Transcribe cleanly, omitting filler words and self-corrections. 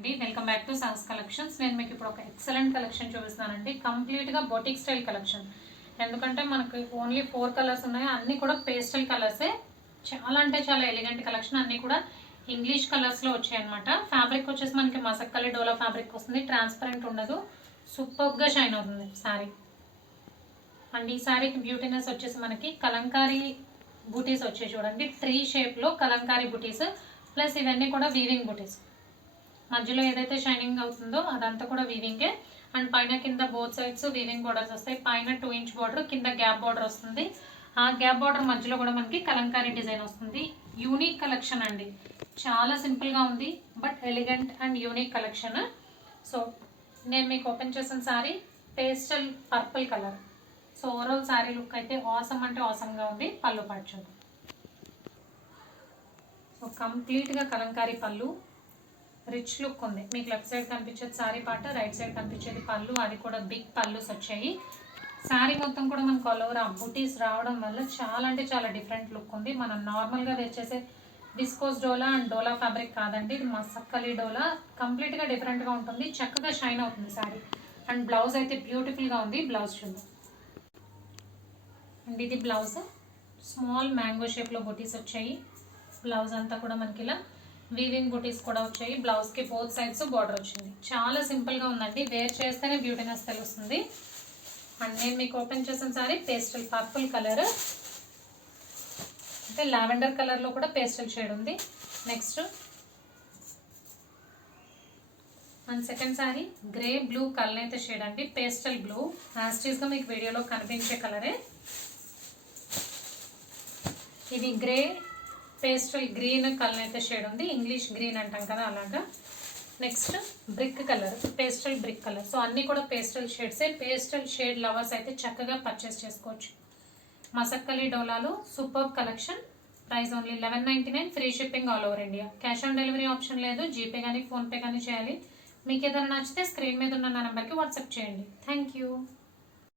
అండి, welcome back to sauce collections. నేను మీకు ఇప్పుడు ఒక ఎక్సలెంట్ కలెక్షన్ చూపిస్తానండి. కంప్లీట్గా బొటిక్ స్టైల్ కలెక్షన్. ఎందుకంటే మనకి ఓన్లీ 4 కలర్స్ ఉన్నాయి, అన్నీ కూడా పేస్టల్ కలర్సే. చాలా అంటే చాలా ఎలిగెంట్ కలెక్షన్, అన్నీ కూడా ఇంగ్లీష్ కలర్స్లో వచ్చాయి అనమాట. ఫ్యాబ్రిక్ వచ్చేసి మనకి మసక్కలి డోలా ఫ్యాబ్రిక్ వస్తుంది, ట్రాన్స్పరెంట్ ఉండదు, సూపర్గా షైన్ అవుతుంది శారీ. అండ్ ఈ శారీకి బ్యూటీనెస్ వచ్చేసి మనకి కలంకారీ బూటీస్ వచ్చాయి చూడండి, ట్రీ షేప్లో కలంకారీ బూటీస్, ప్లస్ ఇవన్నీ కూడా వీవింగ్ బూటీస్. మధ్యలో ఏదైతే షైనింగ్ అవుతుందో అదంతా కూడా వీవింగే. అండ్ పైన కింద బోత్ సైడ్స్ వీవింగ్ బోర్డర్స్ వస్తాయి. పైన 2 ఇంచ్ బోర్డర్, కింద గ్యాప్ బోర్డర్ వస్తుంది. ఆ గ్యాప్ బోర్డర్ మధ్యలో కూడా మనకి కలంకారీ డిజైన్ వస్తుంది. యూనిక్ కలెక్షన్ అండి, చాలా సింపుల్గా ఉంది but elegant and unique collection. So నేను మీకు ఓపెన్ చేసిన sari pastel purple colour. So overall sari look అయితే ఆసమ్ అంటే ఆసమ్గా ఉంది. పళ్ళు పాటు చూద్దాం. సో కంప్లీట్గా కలంకారీ పళ్ళు, రిచ్ లుక్ ఉంది. మీకు లెఫ్ట్ సైడ్ కనిపించేది శారీ పార్ట్, రైట్ సైడ్ కనిపించేది పళ్ళు, అది కూడా బిగ్ పళ్ళుస్ వచ్చాయి. శారీ మొత్తం కూడా మనకు ఆల్ ఓవర్ ఆ బుటీస్ రావడం వల్ల చాలా అంటే చాలా డిఫరెంట్ లుక్ ఉంది. మనం నార్మల్గా తెచ్చేసే viscose dola and dola fabric కాదండి, ఇది మసక్కలి డోలా. కంప్లీట్గా డిఫరెంట్గా ఉంటుంది, చక్కగా షైన్ అవుతుంది శారీ. అండ్ బ్లౌజ్ అయితే బ్యూటిఫుల్గా ఉంది. బ్లౌజ్ చూద్దాం. అండ్ ఇది బ్లౌజ్, స్మాల్ మ్యాంగో షేప్లో బుటీస్ వచ్చాయి. బ్లౌజ్ అంతా కూడా మనకి ఇలా వీవింగ్ బుటీస్ కూడా వచ్చాయి. బ్లౌజ్కి బోత్ సైడ్స్ బార్డర్ వచ్చింది. చాలా సింపుల్గా ఉందండి, వేర్ చేస్తేనే బ్యూటీనెస్ తెలుస్తుంది. అండ్ నేను మీకు ఓపెన్ చేసిన సారీ పేస్టల్ పర్పుల్ కలర్, అంటే లావెండర్ కలర్లో కూడా పేస్టల్ షేడ్ ఉంది. Next and second sari grey blue colour అయితే షేడ్ అండి, పేస్టల్ బ్లూ. యాస్టీస్గా మీకు వీడియోలో కనిపించే కలరే. ఇది గ్రే పేస్టల్ గ్రీన్ కలర్ అయితే షేడ్ ఉంది, ఇంగ్లీష్ గ్రీన్ అంటాం కదా అలాగా. Next brick colour, pastel brick colour. So అన్నీ కూడా పేస్టల్ షేడ్సే. పేస్టల్ షేడ్ లవర్స్ అయితే చక్కగా పర్చేస్ చేసుకోవచ్చు. మసక్కలి డోలాలో super collection. Price only 1199, free shipping all over India. Cash on delivery option లేదు, జీపే కానీ ఫోన్పే కానీ చేయాలి. మీకు ఏదైనా నచ్చితే స్క్రీన్ మీద ఉన్న నెంబర్కి వాట్సాప్ చేయండి. Thank you.